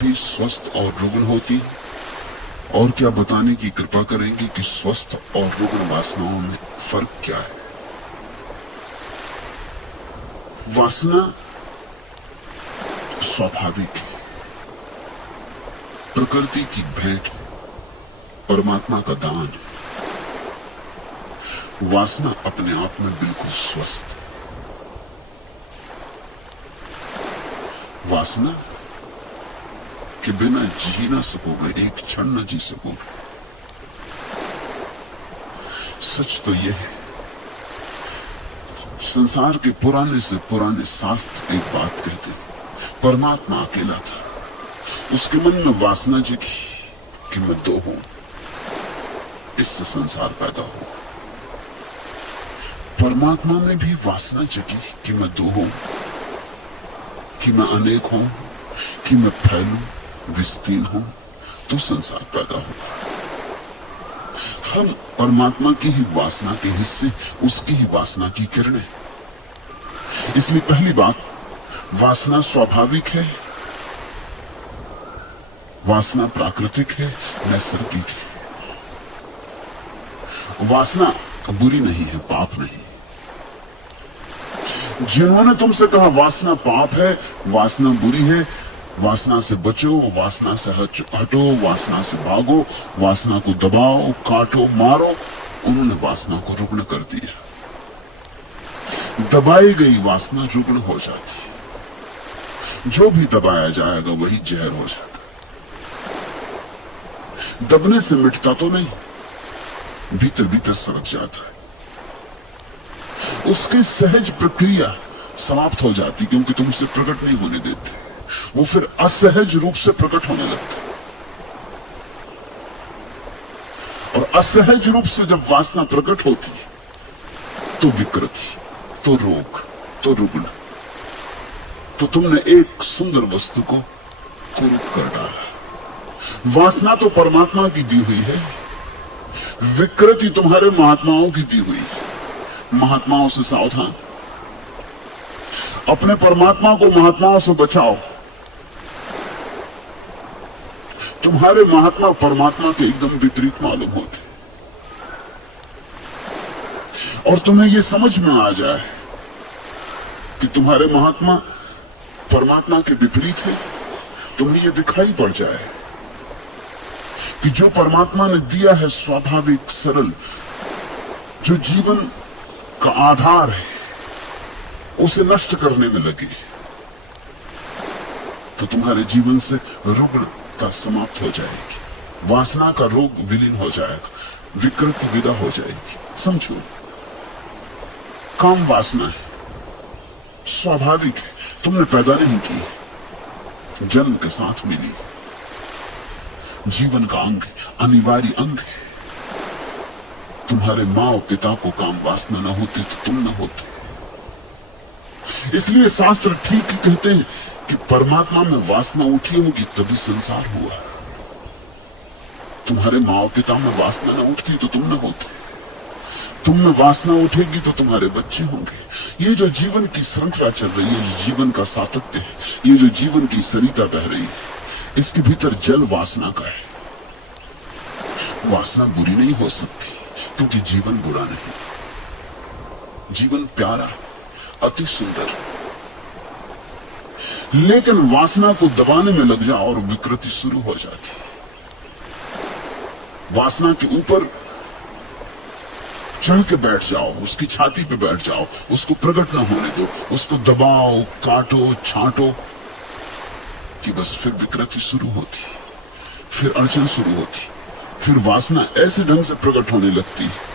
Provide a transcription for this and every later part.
भी स्वस्थ और रुग्ण होती, और क्या बताने की कृपा करेंगे कि स्वस्थ और रुग्ण वासनाओं में फर्क क्या है। वासना स्वाभाविक है, प्रकृति की भेंट, परमात्मा का दान है। वासना अपने आप में बिल्कुल स्वस्थ है। वासना के बिना जी ना सकोगे, एक क्षण न जी सकोगे। सच तो यह है, संसार के पुराने से पुराने शास्त्र एक बात कहते हैं, परमात्मा अकेला था, उसके मन में वासना जगी कि मैं दो हूं, इससे संसार पैदा हुआ। परमात्मा में भी वासना जगी कि मैं दो हूं, कि मैं अनेक हूं, कि मैं फैलूं, विस्तीर्ण हूं, तो संसार पैदा हुआ। हम परमात्मा की ही वासना के हिस्से, उसकी ही वासना की किरणें। इसलिए पहली बात, वासना स्वाभाविक है, वासना प्राकृतिक है, नैसर्गिक है। वासना बुरी नहीं है, पाप नहीं। जिन्होंने तुमसे कहा वासना पाप है, वासना बुरी है, वासना से बचो, वासना से हटो, वासना से भागो, वासना को दबाओ, काटो, मारो, उन्होंने वासना को रुग्ण कर दिया। दबाई गई वासना रुग्ण हो जाती है। जो भी दबाया जाएगा वही जहर हो जाता। दबने से मिटता तो नहीं, भीतर भीतर सड़क जाता है। उसकी सहज प्रक्रिया समाप्त हो जाती, क्योंकि तुमसे प्रकट नहीं होने देते। वो फिर असहज रूप से प्रकट होने लगता। और असहज रूप से जब वासना प्रकट होती है, तो विकृति, तो रोग, तो रुग्ण, तो तुमने एक सुंदर वस्तु को कुरूप कर डाला। वासना तो परमात्मा की दी हुई है, विकृति तुम्हारे महात्माओं की दी हुई है। महात्माओं से सावधान, अपने परमात्मा को महात्माओं से बचाओ। तुम्हारे महात्मा परमात्मा के एकदम विपरीत मालूम होते, और तुम्हें यह समझ में आ जाए कि तुम्हारे महात्मा परमात्मा के विपरीत है, तुम्हें यह दिखाई पड़ जाए कि जो परमात्मा ने दिया है स्वाभाविक सरल, जो जीवन का आधार है, उसे नष्ट करने में लगे, तो तुम्हारे जीवन से रुग्णता समाप्त हो जाएगी, वासना का रोग विलीन हो जाएगा, विकृति विदा हो जाएगी। समझो, काम वासना है, स्वाभाविक है, तुमने पैदा नहीं की, जन्म के साथ मिली, जीवन का अंग है, अनिवार्य अंग है। तुम्हारे मां और पिता को काम वासना न होती तो तुम न होते। इसलिए शास्त्र ठीक कहते हैं कि परमात्मा में वासना उठी होगी तभी संसार हुआ। तुम्हारे मां और पिता में वासना न उठती तो तुम न होते। तुम में वासना उठेगी तो तुम्हारे बच्चे होंगे। ये जो जीवन की श्रृंखला चल रही है, जो जीवन का सातत्य है, ये जो जीवन की सरिता बह रही है, इसके भीतर जल वासना का है। वासना बुरी नहीं हो सकती, क्योंकि जीवन बुरा नहीं, जीवन प्यारा, अति सुंदर। लेकिन वासना को दबाने में लग जाओ और विकृति शुरू हो जाती है। वासना के ऊपर चढ़ के बैठ जाओ, उसकी छाती पे बैठ जाओ, उसको प्रकट न होने दो, उसको दबाओ, काटो, छांटो, कि बस फिर विकृति शुरू होती, फिर अड़चन शुरू होती, फिर वासना ऐसे ढंग से प्रकट होने लगती है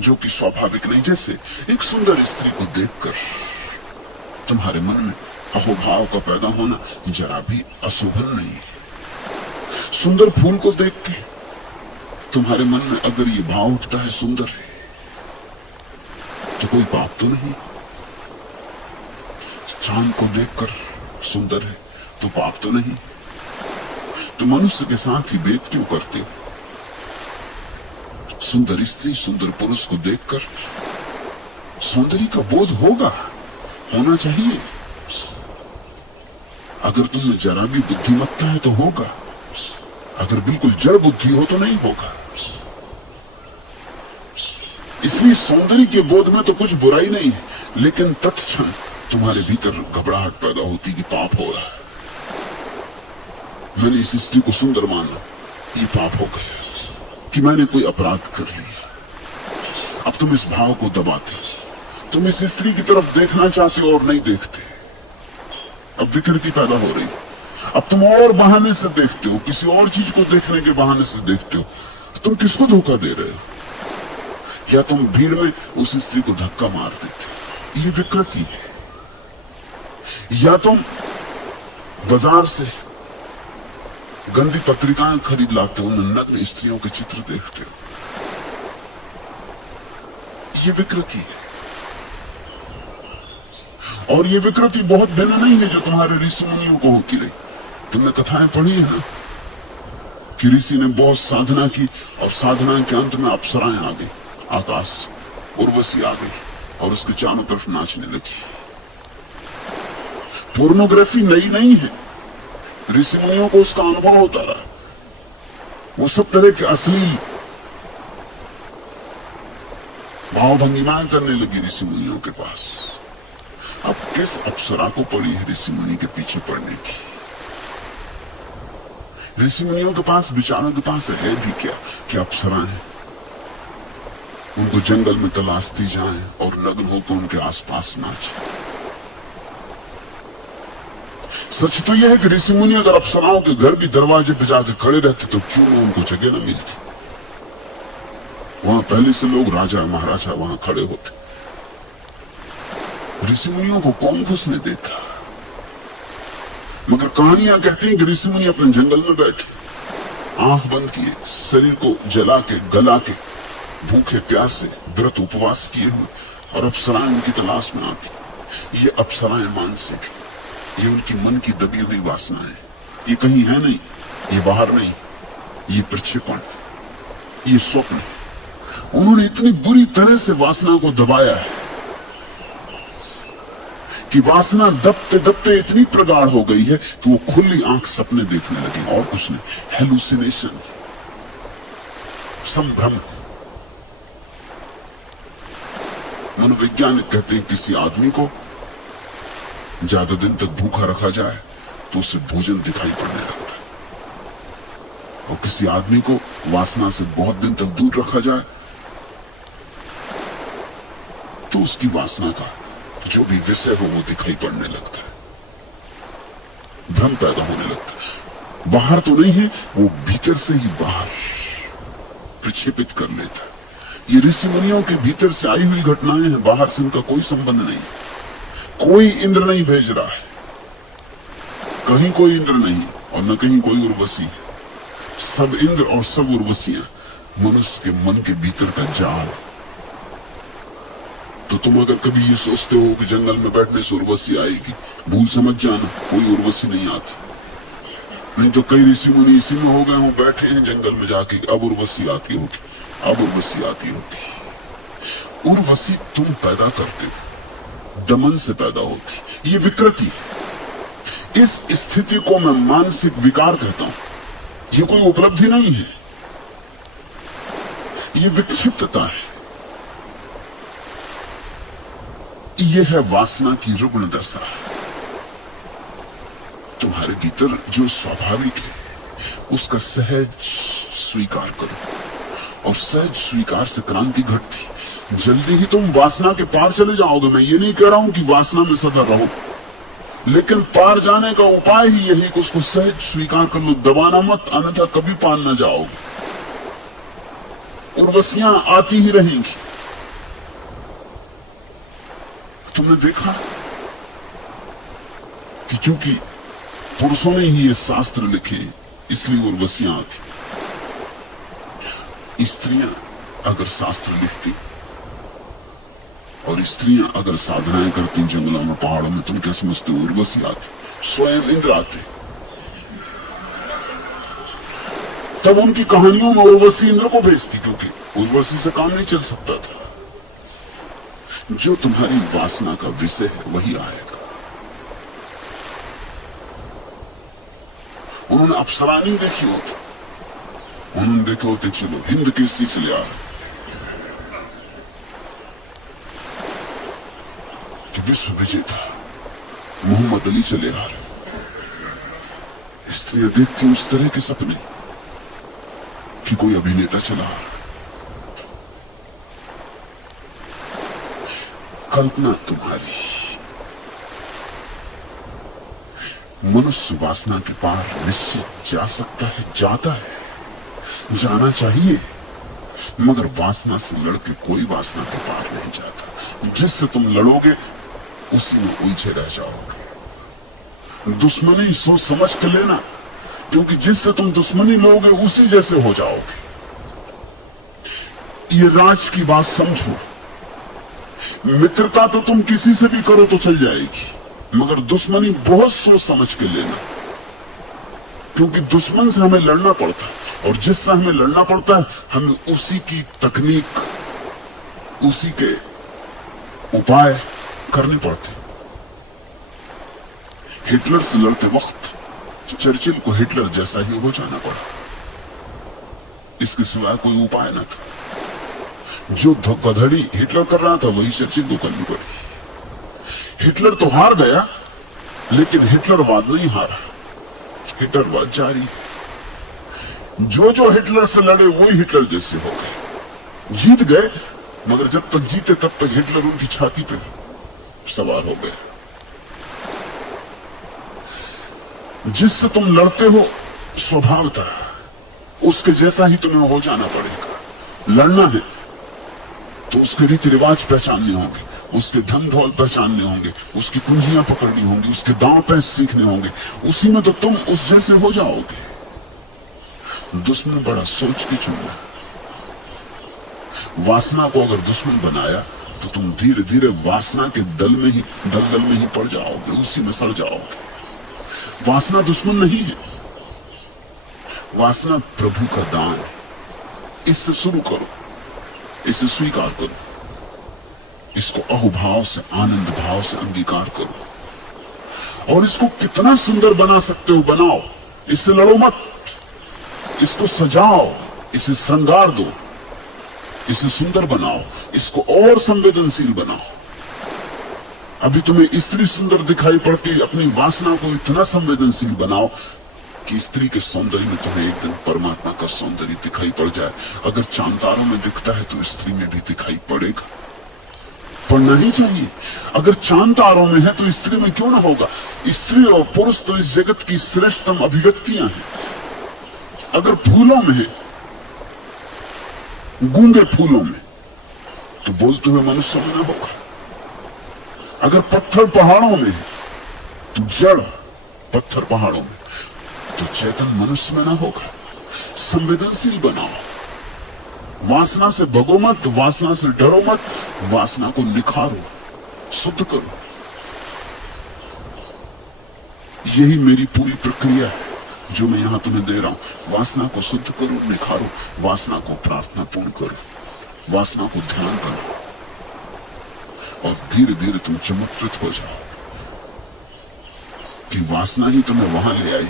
जो कि स्वाभाविक नहीं। जैसे एक सुंदर स्त्री को देखकर तुम्हारे मन में अहोभाव का पैदा होना जरा भी अशोभन नहीं है। सुंदर फूल को देख के तुम्हारे मन में अगर ये भाव उठता है सुंदर है, तो कोई पाप तो नहीं। चांद को देखकर सुंदर है तो पाप तो नहीं। तो मनुष्य के साथ ही भेद क्यों करते हो? सुंदर स्त्री, सुंदर पुरुष को देखकर सौंदर्य का बोध होगा, होना चाहिए। अगर तुम में जरा भी बुद्धिमत्ता है तो होगा, अगर बिल्कुल जड़ बुद्धि हो तो नहीं होगा। इसलिए सौंदर्य के बोध में तो कुछ बुराई नहीं है, लेकिन तत्क्षण तुम्हारे भीतर घबराहट पैदा होती कि पाप हो रहा है। मैंने इस स्त्री को सुंदर माना, ये पाप हो गया कि मैंने कोई अपराध कर लिया। अब तुम इस भाव को दबाते, तुम इस स्त्री की तरफ देखना चाहते हो और नहीं देखते। अब विकृति पैदा हो रही, अब तुम और बहाने से देखते हो, किसी और चीज को देखने के बहाने से देखते हो। तुम किसको धोखा दे रहे हो? या तुम भीड़ में उस स्त्री को धक्का मार देते, ये विकृति है। या तुम बाजार से गंदी पत्रिकाएं खरीद लाते हो, नग्न स्त्रियों के चित्र देखते हो, ये विकृति है। और ये विकृति बहुत भिन्न नहीं है जो तुम्हारे ऋषि मुनियों को होती रही। तुमने कथाएं पढ़ी है ना कि ऋषि ने बहुत साधना की और साधना के अंत में अप्सराएं आ गई, आकाश उर्वशी आ गई और उसके चारों तरफ नाचने लगी। पोर्नोग्राफी नई नहीं है, ऋषि मुनियों को उसका अनुभव होता रहा। वो सब तरह के अश्लील भावभंगिमाएं करने लगी ऋषि मुनियों के पास। अब किस अप्सरा को पड़ी है ऋषि मुनि के पीछे पड़ने की? ऋषि मुनियों के पास, विचारों के पास है भी क्या कि अप्सराएं उनको जंगल में तलाशती जाएं और नग्न होकर उनके आसपास नाचे। सच तो यह है कि ऋषि मुनि अगर अप्सराओं के घर भी दरवाजे पे जाके खड़े रहते तो क्यों न उनको जगह न मिलती। वहां पहले से लोग राजा महाराजा वहां खड़े होते, ऋषि मुनियों को कौन घुसने देता। मगर कहानियां कहती हैं कि ऋषि मुनि अपने जंगल में बैठे, आंख बंद किए, शरीर को जला के गला के, भूखे प्यासे व्रत उपवास किए हुए, और अप्सराएं उनकी तलाश में आती। ये अप्सराएं मानसिक, ये उनकी मन की दबी हुई वासना है। ये कहीं है नहीं, ये बाहर नहीं, ये प्रक्षेपण, ये स्वप्न है। उन्होंने इतनी बुरी तरह से वासना को दबाया है कि वासना दबते दबते इतनी प्रगाढ़ हो गई है कि वो खुली आंख सपने देखने लगे, और कुछ नहीं, हेलुसिनेशन, संभ्रम। मनोवैज्ञानिक कहते हैं किसी आदमी को ज्यादा दिन तक भूखा रखा जाए तो उसे भोजन दिखाई पड़ने लगता है, और किसी आदमी को वासना से बहुत दिन तक दूर रखा जाए तो उसकी वासना का जो भी विषय हो वो दिखाई पड़ने लगता है, भ्रम पैदा होने लगता है। बाहर तो नहीं है, वो भीतर से ही बाहर प्रक्षेपित कर लेता है। ये ऋषि मुनियों के भीतर से आई हुई घटनाएं हैं, बाहर से उनका कोई संबंध नहीं। कोई इंद्र नहीं भेज रहा है, कहीं कोई इंद्र नहीं और न कहीं कोई उर्वशी। सब इंद्र और सब उर्वशियां मनुष्य के मन के भीतर का जाल। तो तुम अगर कभी ये सोचते हो कि जंगल में बैठने से उर्वशी आएगी, भूल समझ जाना, कोई उर्वशी नहीं आती। नहीं तो कई ऋषि मुनि इसी में हो गए हों, बैठे हैं जंगल में जाके, अब उर्वशी आती होगी, अब उर्वशी आती होगी। उर्वशी तुम पैदा करते हो, दमन से पैदा होती। ये विकृति, इस स्थिति को मैं मानसिक विकार कहता हूं। ये कोई उपलब्धि नहीं है, ये विक्षिप्तता है। यह है वासना की रुग्ण दशा। तुम्हारे भीतर जो स्वाभाविक है उसका सहज स्वीकार करो, और सहज स्वीकार से क्रांति घटती। जल्दी ही तुम वासना के पार चले जाओगे। मैं ये नहीं कह रहा हूं कि वासना में सदा रहो, लेकिन पार जाने का उपाय ही यही कि उसको सहज स्वीकार कर लो, दबाना मत, अन्यथा कभी पार न जाओगे। उर्वशियां आती ही रहेंगी। तुमने देखा कि चूंकि पुरुषों ने ही ये शास्त्र लिखे इसलिए उर्वशियां आती। स्त्रियां अगर शास्त्र लिखती और स्त्रियां अगर साधनाएं करती जंगलों में पहाड़ों में, तुम क्या समझते हो उर्वशी आती? स्वयं इंद्र आते। तब उनकी कहानियों में उर्वशी इंद्र को भेजती, क्योंकि उर्वशी से काम नहीं चल सकता था। जो तुम्हारी वासना का विषय है वही आएगा। उन्होंने अप्सरा नहीं देखी होती, उन्होंने देखे होते चलो हिंद केसरी चले आ रहे कि विश्व विजेता मोहम्मद अली चले आ रहे। स्त्रियां देखती उस तरह के सपने कि कोई अभिनेता चला आ रहा। कल्पना तुम्हारी, मनुष्य वासना के पार निश्चित जा सकता है, जाता है, जाना चाहिए, मगर वासना से लड़के कोई वासना के पार नहीं जाता। जिससे तुम लड़ोगे उसी में उलझे रह जाओगे। दुश्मनी सोच समझ के लेना, क्योंकि जिससे तुम दुश्मनी लोगे उसी जैसे हो जाओगे। ये राज की बात समझो। मित्रता तो तुम किसी से भी करो तो चल जाएगी, मगर दुश्मनी बहुत सोच समझ के लेना, क्योंकि दुश्मन से हमें लड़ना पड़ता है, और जिससे हमें लड़ना पड़ता है हमें उसी की तकनीक, उसी के उपाय करने पड़ते। हिटलर से लड़ते वक्त चर्चिल को हिटलर जैसा ही हो जाना पड़ा, इसके सिवाय कोई उपाय न था। जो धोखाधड़ी हिटलर कर रहा था वही चर्चिल को करनी पड़ी। हिटलर तो हार गया, लेकिन हिटलरवाद नहीं हारा, हिटलरवाद जारी। जो हिटलर से लड़े वही हिटलर जैसे हो गए, जीत गए, मगर जब तक जीते तब तक हिटलर उनकी छाती पे सवार हो गए। जिससे तुम लड़ते हो स्वभावतः उसके जैसा ही तुम्हें हो जाना पड़ेगा। लड़ना है तो उसके रीति रिवाज पहचानने होंगे, उसके ढंग ढोल पहचानने होंगे, उसकी कुंजियां पकड़नी होंगी, उसके दांव पैंच सीखने होंगे, उसी में तो तुम उस जैसे हो जाओगे। दुश्मन बड़ा सोच के चुनना। वासना को अगर दुश्मन बनाया तो तुम धीरे धीरे वासना के दलदल में ही पड़ जाओगे, उसी में सड़ जाओगे। वासना दुश्मन नहीं है, वासना प्रभु का दान है। इससे शुरू करो, इसे स्वीकार करो, इसको अहोभाव से, आनंद भाव से अंगीकार करो, और इसको कितना सुंदर बना सकते हो बनाओ। इससे लड़ो मत, इसको सजाओ, इसे श्रृंगार दो, इसे सुंदर बनाओ, इसको और संवेदनशील बनाओ। अभी तुम्हें स्त्री सुंदर दिखाई पड़ती, अपनी वासना को इतना संवेदनशील बनाओ कि स्त्री के सौंदर्य में तुम्हें एक दिन परमात्मा का सौंदर्य दिखाई पड़ जाए। अगर चांद तारों में दिखता है तो स्त्री में भी दिखाई पड़ेगा, पड़ना ही चाहिए। अगर चांद तारों में है तो स्त्री में क्यों ना होगा। स्त्री और पुरुष तो इस जगत की श्रेष्ठतम अभिव्यक्तियां हैं। अगर फूलों में है, गूंगे फूलों में, तो बोलते हुए मनुष्य में ना होगा। अगर पत्थर पहाड़ों में है, तो जड़ पत्थर पहाड़ों में, तो चेतन मनुष्य में ना होगा। संवेदनशील बनाओ, वासना से भगो मत, वासना से डरो मत, वासना को निखारो, शुद्ध करो। यही मेरी पूरी प्रक्रिया है जो मैं यहां तुम्हें दे रहा हूं। वासना को शुद्ध करो, निखारो, वासना को प्रार्थना पूर्ण करो, वासना को ध्यान करो, और धीरे धीरे तुम चमत्कृत हो जाओ कि वासना ही तुम्हें वहां ले आई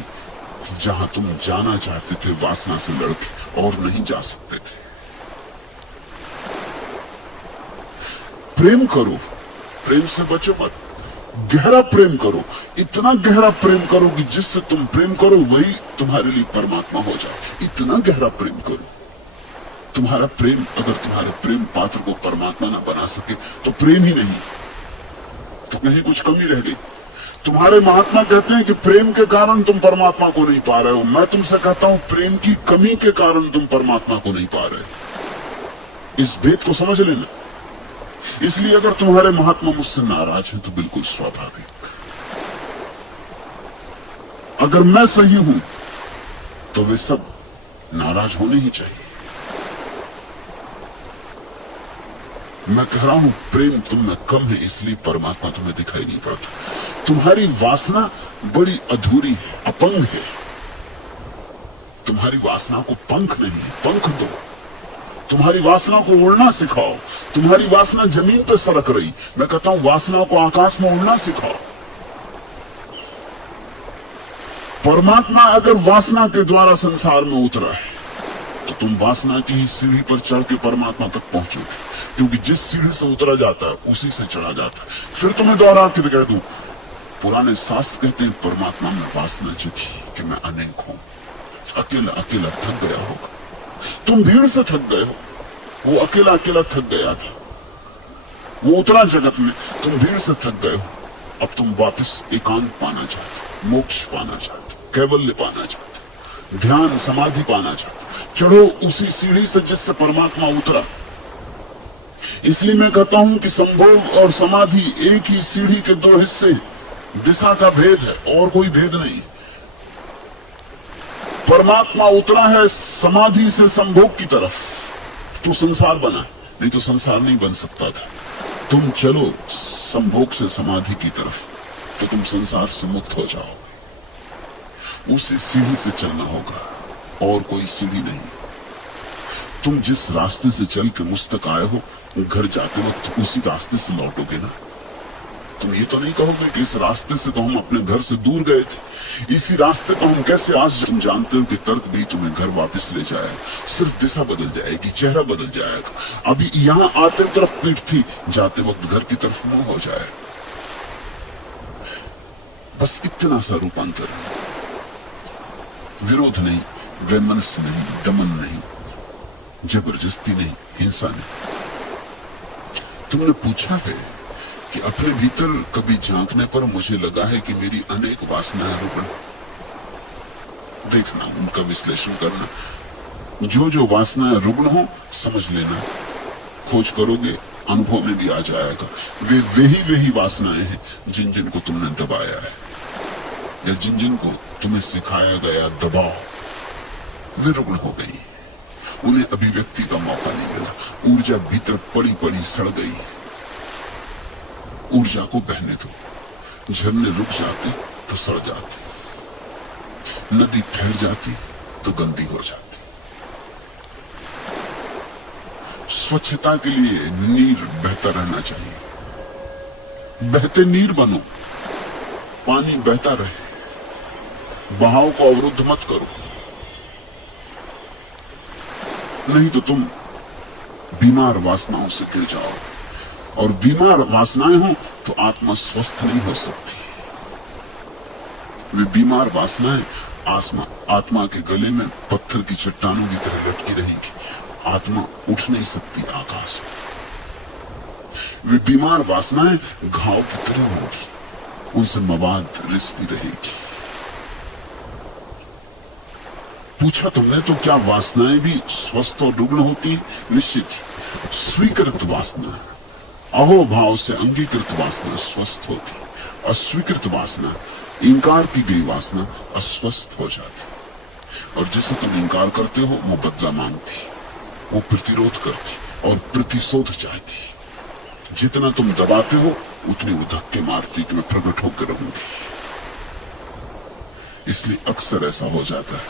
जहां तुम जाना चाहते थे, वासना से लड़के, और नहीं जा सकते थे। प्रेम करो, प्रेम से बचो मत। गहरा प्रेम करो, इतना गहरा प्रेम करो कि जिससे तुम प्रेम करो वही तुम्हारे लिए परमात्मा हो जाए। इतना गहरा प्रेम करो। तुम्हारा प्रेम, अगर तुम्हारे प्रेम पात्र को परमात्मा ना बना सके तो प्रेम ही नहीं, तो कहीं कुछ कमी रह गई। तुम्हारे महात्मा कहते हैं कि प्रेम के कारण तुम परमात्मा को नहीं पा रहे हो। मैं तुमसे कहता हूं प्रेम की कमी के कारण तुम परमात्मा को नहीं पा रहे। इस भेद को समझ लेना। इसलिए अगर तुम्हारे महात्मा मुझसे नाराज हैं तो बिल्कुल स्वाभाविक। अगर मैं सही हूं तो वे सब नाराज होने ही चाहिए। मैं कह रहा हूं प्रेम तुम में कम है, इसलिए परमात्मा तुम्हें दिखाई नहीं पड़ता। तुम्हारी वासना बड़ी अधूरी है, अपंग है। तुम्हारी वासना को पंख नहीं, पंख दो। तुम्हारी वासना को उड़ना सिखाओ। तुम्हारी वासना जमीन पर सरक रही, मैं कहता हूं वासना को आकाश में उड़ना सिखाओ। परमात्मा अगर वासना के द्वारा संसार में उतरा है तो तुम वासना की ही सीढ़ी पर चढ़ के परमात्मा तक पहुंचोगे, क्योंकि जिस सीढ़ी से उतरा जाता है उसी से चढ़ा जाता है। फिर तुम्हें दोहरा के कह दूं, पुराने शास्त्र कहते हैं परमात्मा में वासना जगी कि मैं अनेक हूं। अकेला अकेला थक गया होगा, तुम भीड़ से थक गए हो, वो अकेला अकेला थक गया था, वो उतरा जगत में, तुम भीड़ से थक गए हो। अब तुम वापस एकांत पाना चाहते, मोक्ष पाना चाहते, कैवल्य पाना चाहते, ध्यान समाधि पाना चाहते, चढ़ो उसी सीढ़ी से जिससे परमात्मा उतरा। इसलिए मैं कहता हूं कि संभोग और समाधि एक ही सीढ़ी के दो हिस्से, दिशा का भेद है और कोई भेद नहीं। परमात्मा उतरा है समाधि से संभोग की तरफ, तो संसार बना, नहीं तो संसार नहीं बन सकता था। तुम चलो संभोग से समाधि की तरफ तो तुम संसार से मुक्त हो जाओगे। उसी सीढ़ी से चलना होगा और कोई सीढ़ी नहीं। तुम जिस रास्ते से चल के मुझ तक आए हो, घर जाते वक्त उसी रास्ते से लौटोगे ना। तुम ये तो नहीं कहोगे कि इस रास्ते से तो हम अपने घर से दूर गए थे, इसी रास्ते को हम कैसे आज। तुम जानते हो कि तर्क भी तुम्हें घर वापस ले जाएगा, सिर्फ दिशा बदल जाएगी, चेहरा बदल जाएगा। अभी यहां आते तरफ पीठ थी, जाते वक्त घर की तरफ मुंह हो जाए। बस इतना सा रूपांतर है, विरोध नहीं, वैमनस्य नहीं, दमन नहीं, जबरदस्ती नहीं, हिंसा नहीं। तुमने पूछा है कि अपने भीतर कभी झांकने पर मुझे लगा है कि मेरी अनेक वासनाएं रुग्ण। देखना, उनका विश्लेषण करना। जो वासनाएं रुग्ण हो समझ लेना, खोज करोगे अनुभव में भी आ जाएगा। वे ही वासनाएं हैं जिन जिनको तुमने दबाया है, या जिन जिनको तुम्हें सिखाया गया दबाओ, वे रुग्ण हो गई। उन्हें अभिव्यक्ति का मौका नहीं मिला। ऊर्जा भीतर पड़ी पड़ी सड़ गई। ऊर्जा को बहने दो, झरने रुक जाते तो सड़ जाते, नदी ठहर जाती तो गंदी हो जाती। स्वच्छता के लिए नीर बहता रहना चाहिए। बहते नीर बनो, पानी बहता रहे, बहाव को अवरुद्ध मत करो, नहीं तो तुम बीमार वासनाओं से गिर जाओ। और बीमार वासनाएं हो तो आत्मा स्वस्थ नहीं हो सकती। वे बीमार वासनाएं आत्मा के गले में पत्थर की चट्टानों की तरह लटकी रहेंगी। आत्मा उठ नहीं सकती आकाश में। वे बीमार वासनाएं घाव की तरह होंगी, उनसे मवाद रिश्ती रहेगी। पूछा तुमने तो क्या वासनाएं भी स्वस्थ और रुग्ण होती? निश्चित। स्वीकृत वासना, अहोभाव से अंगीकृत वासना स्वस्थ होती, अस्वीकृत वासना, इंकार की गई वासना अस्वस्थ हो जाती। और जिसे तुम इंकार करते हो वो बदला मांगती, वो प्रतिरोध करती और प्रतिशोध चाहती। जितना तुम दबाते हो उतनी वो धक्के मारती कि मैं प्रकट होकर रहूंगी। इसलिए अक्सर ऐसा हो जाता है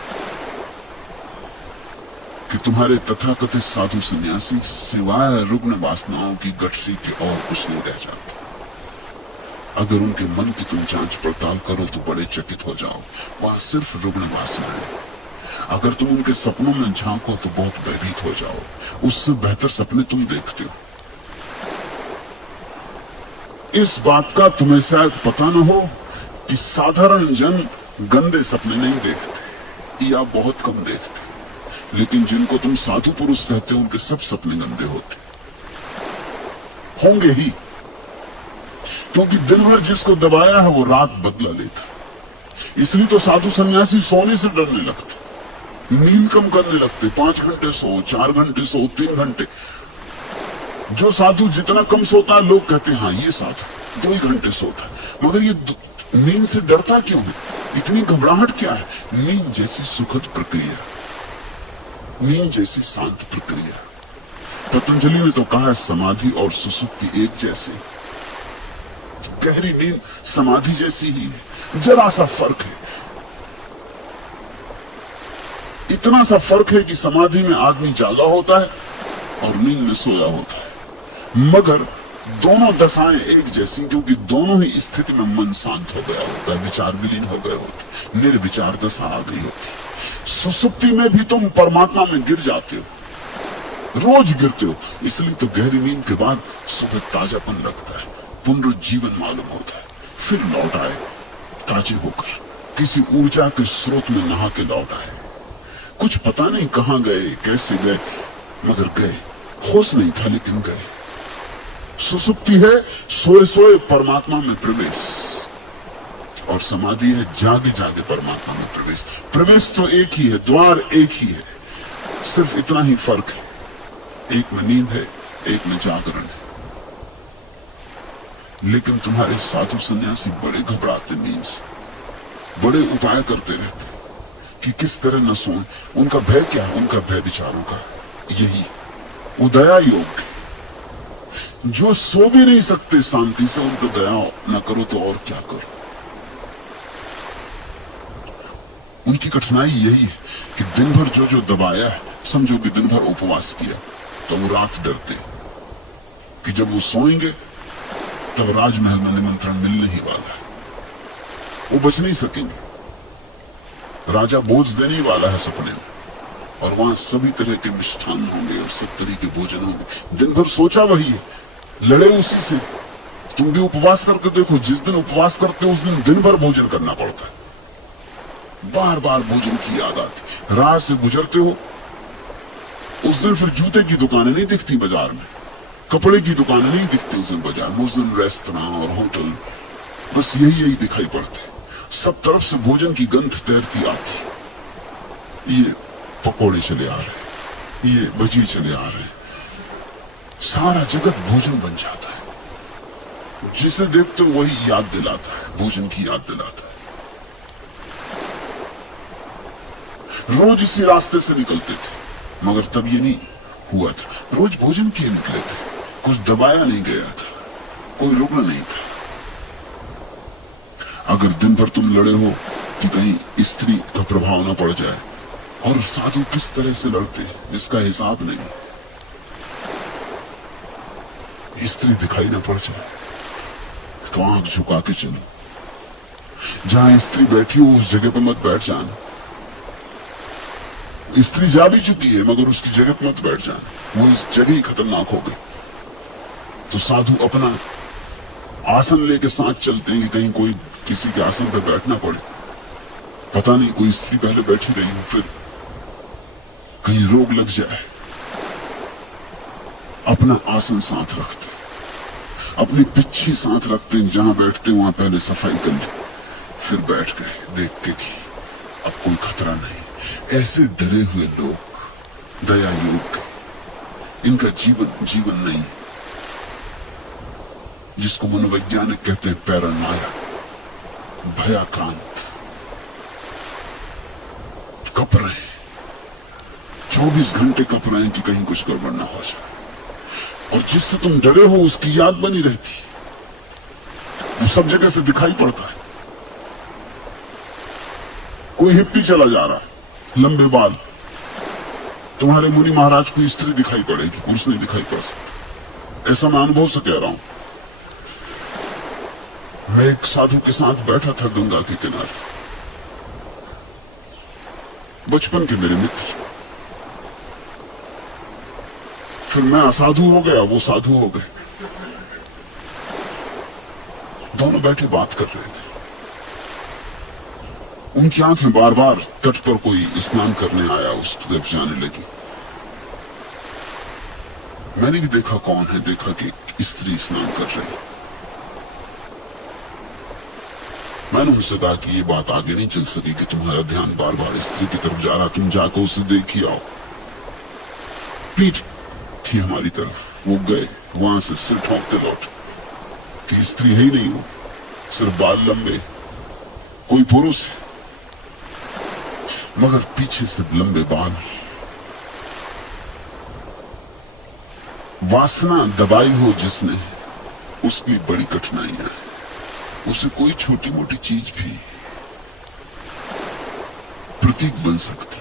कि तुम्हारे तथाकथित साधु सन्यासी सिवाय रुग्ण वासनाओं की गठरी के और कुछ नहीं रह जाता। अगर उनके मन की तुम जांच पड़ताल करो तो बड़े चकित हो जाओ, वहां सिर्फ रुग्ण वासनाएं। अगर तुम उनके सपनों में झांको तो बहुत भयभीत हो जाओ, उससे बेहतर सपने तुम देखते हो। इस बात का तुम्हें शायद पता न हो कि साधारण जन गंदे सपने नहीं देखते या बहुत कम देखते, लेकिन जिनको तुम साधु पुरुष कहते हो उनके सब सपने गंदे होते होंगे ही, क्योंकि दिन भर जिसको दबाया है वो रात बदला लेता। इसलिए तो साधु सन्यासी सोने से डरने लगते, नींद कम करने लगते, 5 घंटे सो, 4 घंटे सो, 3 घंटे। जो साधु जितना कम सोता है लोग कहते हैं हाँ ये साधु 2 ही घंटे सोता है, मगर ये नींद से डरता क्यों है? इतनी घबराहट क्या है? नींद जैसी सुखद प्रक्रिया, नींद जैसी शांत प्रक्रिया। पतंजलि ने तो कहा है समाधि और सुसुप्ति एक जैसे। गहरी नींद समाधि जैसी ही है, जरा सा फर्क है। इतना सा फर्क है कि समाधि में आदमी जागा होता है और नींद में सोया होता है, मगर दोनों दशाएं एक जैसी, क्योंकि दोनों ही स्थिति में मन शांत हो गया होता है, विचार विलीन हो गए होते, निर्विचार दशा आ गई होती। सुसुप्ति में भी तुम परमात्मा में गिर जाते हो, रोज गिरते हो। इसलिए तो गहरी नींद के बाद सुबह ताजापन लगता है, पुनरुज्जीवन मालूम होता है, फिर लौट आए ताजे होकर, किसी ऊर्जा के स्रोत में नहा के लौट आए। कुछ पता नहीं कहां गए, कैसे गए, मगर गए। होश नहीं था लेकिन गए। सुसुप्ति है सोए सोए परमात्मा में प्रवेश, और समाधि है जागे जागे परमात्मा में प्रवेश। प्रवेश तो एक ही है, द्वार एक ही है, सिर्फ इतना ही फर्क है, एक में नींद है, एक में जागरण है। लेकिन तुम्हारे साधु सन्यासी बड़े घबराते नींद से, बड़े उपाय करते रहते कि किस तरह न सोएं। उनका भय क्या है? उनका भय विचारों का यही उदया योग। जो सो भी नहीं सकते शांति से, उनको दया न करो तो और क्या करो। उनकी कठिनाई यही है कि दिन भर जो जो दबाया है, समझो कि दिन भर उपवास किया, तो वो रात डरते कि जब वो सोएंगे तब राजमहल में निमंत्रण मिलने ही वाला है, वो बच नहीं सकेंगे। राजा बोझ देने वाला है सपने में, और वहां सभी तरह के मिष्ठान होंगे और सब तरह के भोजन होंगे। दिन भर सोचा वही है, लड़े उसी से। तुम भी उपवास करके देखो, जिस दिन उपवास करते हो उस दिन भर भोजन करना पड़ता है, बार बार भोजन की याद आती। राह से गुजरते हो, उस दिन फिर जूते की दुकानें नहीं दिखती बाजार में, कपड़े की दुकानें नहीं दिखती उस दिन बाजार में। उस दिन रेस्तरां और होटल, बस यही दिखाई पड़ते। सब तरफ से भोजन की गंध तैरती आती। ये पकोड़े चले आ रहे, ये भजी चले आ रहे, सारा जगत भोजन बन जाता है। जिसे देखते हो वही याद दिलाता है, भोजन की याद दिलाता है। रोज इसी रास्ते से निकलते थे, मगर तब ये नहीं हुआ था। रोज भोजन के निकले थे, कुछ दबाया नहीं गया था, कोई रुग्ण नहीं था। अगर दिन भर तुम लड़े हो कि कहीं स्त्री का प्रभाव न पड़ जाए, और साधु किस तरह से लड़ते हैं इसका हिसाब नहीं, स्त्री दिखाई न पड़ जाए तो आंख झुका के चलो। जहां स्त्री बैठी हो उस जगह पर मत बैठ जाना। स्त्री जा भी चुकी है मगर उसकी जगह पर मत बैठ जाना, वो इस जगह ही खतरनाक हो गई। तो साधु अपना आसन लेके साथ चलते हैं कि कहीं कोई किसी के आसन पर बैठना पड़े, पता नहीं कोई स्त्री पहले बैठी रही हो, फिर कहीं रोग लग जाए। अपना आसन साथ रखते, अपनी पिच्छी साथ रखते हैं, जहां बैठते वहां पहले सफाई कर ली, फिर बैठ गए देख के कि अब कोई खतरा नहीं। ऐसे डरे हुए लोग दया योग, इनका जीवन नहीं, जिसको मनोवैज्ञानिक कहते हैं पैरानॉया, भयाक्रांत, कप रहे, 24 घंटे कप रहे हैं कि कहीं कुछ गड़बड़ ना हो जाए। और जिससे तुम डरे हो उसकी याद बनी रहती, वो सब जगह से दिखाई पड़ता है। कोई हिप्पी चला जा रहा है, लंबे बाल, तुम्हारे मुनि महाराज को स्त्री दिखाई पड़ेगी, पुरुष नहीं दिखाई पड़ सकता। ऐसा मैं अनुभव से कह रहा हूं। मैं एक साधु के साथ बैठा था गंगा के किनारे, बचपन के मेरे मित्र। फिर मैं असाधु हो गया, वो साधु हो गए, दोनों बैठे बात कर रहे थे। उनकी आंखें बार बार तट पर कोई स्नान करने आया उस तरफ जाने लगी। मैंने भी देखा कौन है, देखा कि स्त्री स्नान कर रही। मैंने उनसे कहा कि ये बात आगे नहीं चल सकी कि तुम्हारा ध्यान बार बार स्त्री की तरफ जा रहा, तुम जाकर उसे देख ही आओ। पीठ थी हमारी तरफ, वो गए, वहां से सिर ठोंकते लौट कि स्त्री है ही नहीं, वो सिर्फ बाल लंबे, कोई पुरुष है मगर पीछे से लंबे बाल। वासना दबाई हो जिसने, उसकी बड़ी कठिनाइयां है। उसे कोई छोटी मोटी चीज भी प्रतीक बन सकती।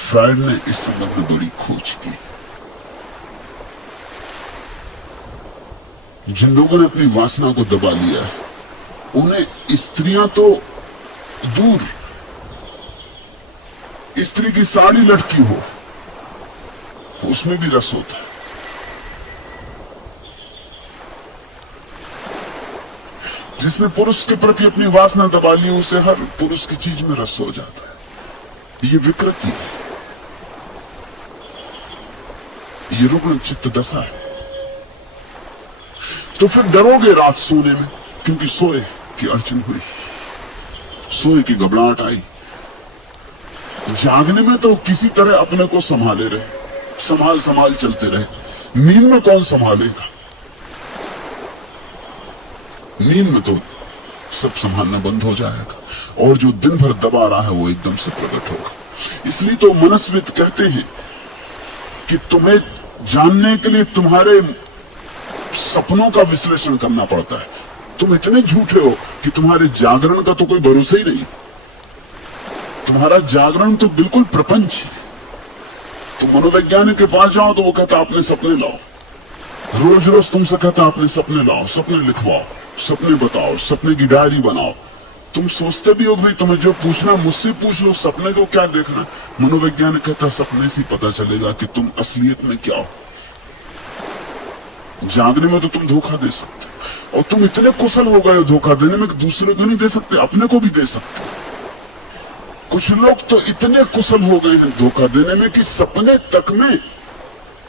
फ्रायड ने इस संबंध में बड़ी खोज की। जिन लोगों ने अपनी वासना को दबा लिया है, उन्हें स्त्रियां तो दूर, स्त्री की साड़ी लटकी हो उसमें भी रस होता है। जिसने पुरुष के प्रति अपनी वासना दबा ली, उसे हर पुरुष की चीज में रस हो जाता है। ये विकृति है, ये रुग्ण चित्त दशा है। तो फिर डरोगे रात सोने में, क्योंकि सोए की अड़चन हुई, सोए की घबराहट आई। जागने में तो किसी तरह अपने को संभाले रहे, संभाल संभाल चलते रहे। नींद में कौन संभालेगा? नींद में तो सब संभालना बंद हो जाएगा, और जो दिन भर दबा रहा है वो एकदम से प्रकट होगा। इसलिए तो मनस्विद कहते हैं कि तुम्हें जानने के लिए तुम्हारे सपनों का विश्लेषण करना पड़ता है। तुम इतने झूठे हो कि तुम्हारे जागरण का तो कोई भरोसा ही नहीं। तुम्हारा जागरण तो बिल्कुल प्रपंच है। तुम मनोवैज्ञानिक के पास जाओ तो वो कहता अपने सपने लाओ, रोज रोज तुमसे कहता अपने सपने लाओ, सपने लिखवाओ, सपने बताओ, सपने की डायरी बनाओ। तुम सोचते भी हो भाई तुम्हें जो पूछना मुझसे पूछ लो, सपने को क्या देखना। मनोवैज्ञानिक कहता सपने से पता चलेगा कि तुम असलियत में क्या हो। जागने में तो तुम धोखा दे सकते हो, और तुम इतने कुशल हो गए हो धोखा देने में कि दूसरे को नहीं दे सकते, अपने को भी दे सकते हो। कुछ लोग तो इतने कुशल हो गए हैं धोखा देने में कि सपने तक में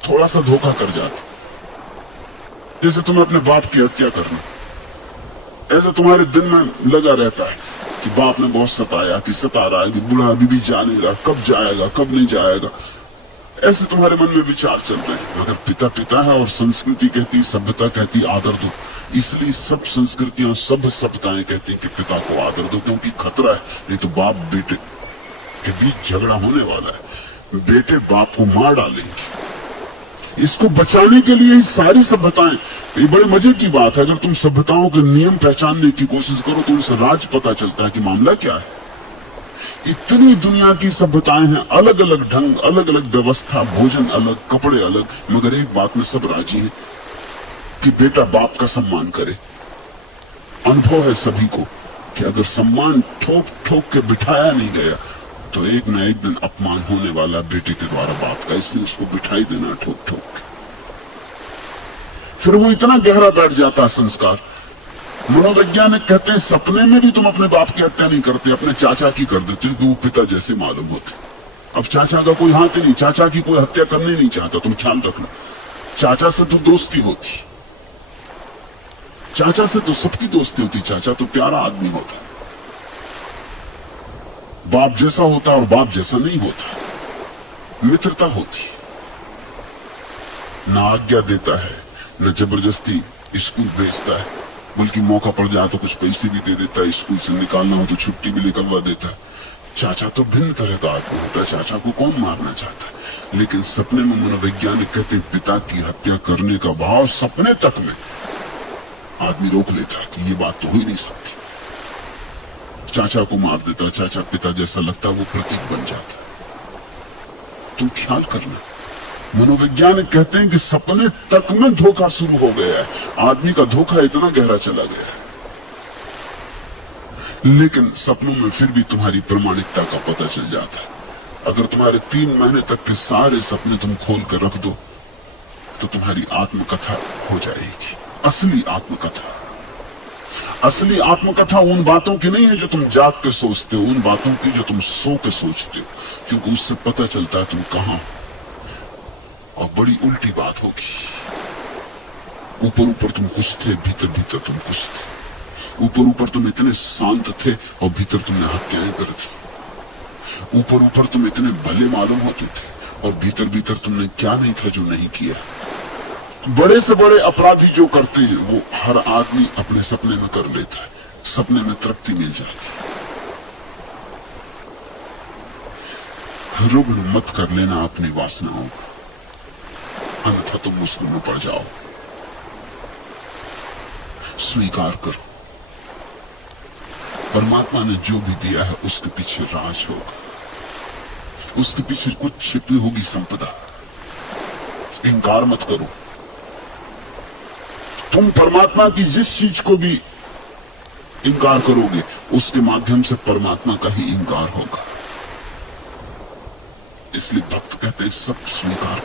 थोड़ा सा धोखा कर जाते। जैसे तुम्हें अपने बाप की हत्या करना, ऐसा तुम्हारे दिन में लगा रहता है कि बाप ने बहुत सताया, कि सता रहा है, कि बूढ़ा अभी भी जा नहीं रहा, कब जाएगा कब नहीं जाएगा, ऐसे तुम्हारे मन में विचार चल रहे हैं। मगर पिता पिता है, और संस्कृति कहती, सभ्यता कहती आदर दो। इसलिए सब संस्कृतियां, सब सभ्यताएं कहती कि पिता को आदर दो, क्योंकि खतरा है, नहीं तो बाप बेटे के बीच झगड़ा होने वाला है, बेटे बाप को मार डालेंगे। इसको बचाने के लिए ही सारी सभ्यताएं, ये बड़े मजे की बात है। अगर तुम सभ्यताओं के नियम पहचानने की कोशिश करो तो उनसे राज पता चलता है कि मामला क्या है। इतनी दुनिया की सभ्यताएं हैं, अलग अलग ढंग, अलग अलग व्यवस्था, भोजन अलग, कपड़े अलग, मगर एक बात में सब राजी हैं कि बेटा बाप का सम्मान करे। अनुभव है सभी को कि अगर सम्मान ठोक ठोक के बिठाया नहीं गया तो एक न एक दिन अपमान होने वाला बेटे के द्वारा बाप का, इसलिए उसको बिठाई देना ठोक ठोक के। फिर वो इतना गहरा बैठ जाता है संस्कार। मनोवैज्ञानिक कहते हैं सपने में भी तुम अपने बाप की हत्या नहीं करते, अपने चाचा की कर देते हो, कि वो पिता जैसे मालूम होते। अब चाचा का कोई हाथ ही नहीं, चाचा की कोई हत्या करनी नहीं चाहता, तुम ख्याल रखना। चाचा से तो दोस्ती होती, चाचा से तो सबकी दोस्ती होती, चाचा तो प्यारा आदमी होता, बाप जैसा होता और बाप जैसा नहीं होता, मित्रता होती, ना आज्ञा देता है, न जबरदस्ती स्कूल भेजता है, बल्कि मौका पड़ जाए तो कुछ पैसे भी दे देता है, स्कूल से निकालना हो तो छुट्टी भी निकलवा देता है। चाचा तो भिन्न तरह का आदमी होता है, चाचा को कौन मारना चाहता है। लेकिन सपने में मनोवैज्ञानिक कहते हैं पिता की हत्या करने का भाव सपने तक में आदमी रोक लेता है कि ये बात तो हो ही नहीं सकती। चाचा को मार देता, चाचा पिता जैसा लगता, वो प्रतीक बन जाता। तुम ख्याल करना, मनोवैज्ञानिक कहते हैं कि सपने तक में धोखा शुरू हो गया है, आदमी का धोखा इतना गहरा चला गया है। लेकिन सपनों में फिर भी तुम्हारी प्रामाणिकता का पता चल जाता है। अगर तुम्हारे 3 महीने तक के सारे सपने तुम खोल कर रख दो तो तुम्हारी आत्मकथा हो जाएगी, असली आत्मकथा। असली आत्मकथा उन बातों की नहीं है जो तुम जाग के सोचते हो, उन बातों की जो तुम सो के सोचते हो, क्योंकि उससे पता चलता है तुम कहां हो। और बड़ी उल्टी बात होगी, ऊपर ऊपर तुम कुछ थे, भीतर भीतर तुम कुछ थे। ऊपर ऊपर तुम इतने शांत थे और भीतर तुमने हत्याएं कर दी। ऊपर ऊपर तुम इतने भले मालूम होते थे और भीतर भीतर तुमने क्या नहीं था जो नहीं किया। बड़े से बड़े अपराधी जो करते हैं वो हर आदमी अपने सपने में कर लेता है, सपने में तृप्ति मिल जाती है। रुग्ण मत कर लेना अपनी वासनाओं का, अन्यथा तुम मुश्किल में पड़ जाओ। स्वीकार करो, परमात्मा ने जो भी दिया है उसके पीछे राज होगा, उसके पीछे कुछ छिपी होगी संपदा। इनकार मत करो। तुम परमात्मा की जिस चीज को भी इनकार करोगे उसके माध्यम से परमात्मा का ही इनकार होगा। इसलिए भक्त कहते हैं सब स्वीकार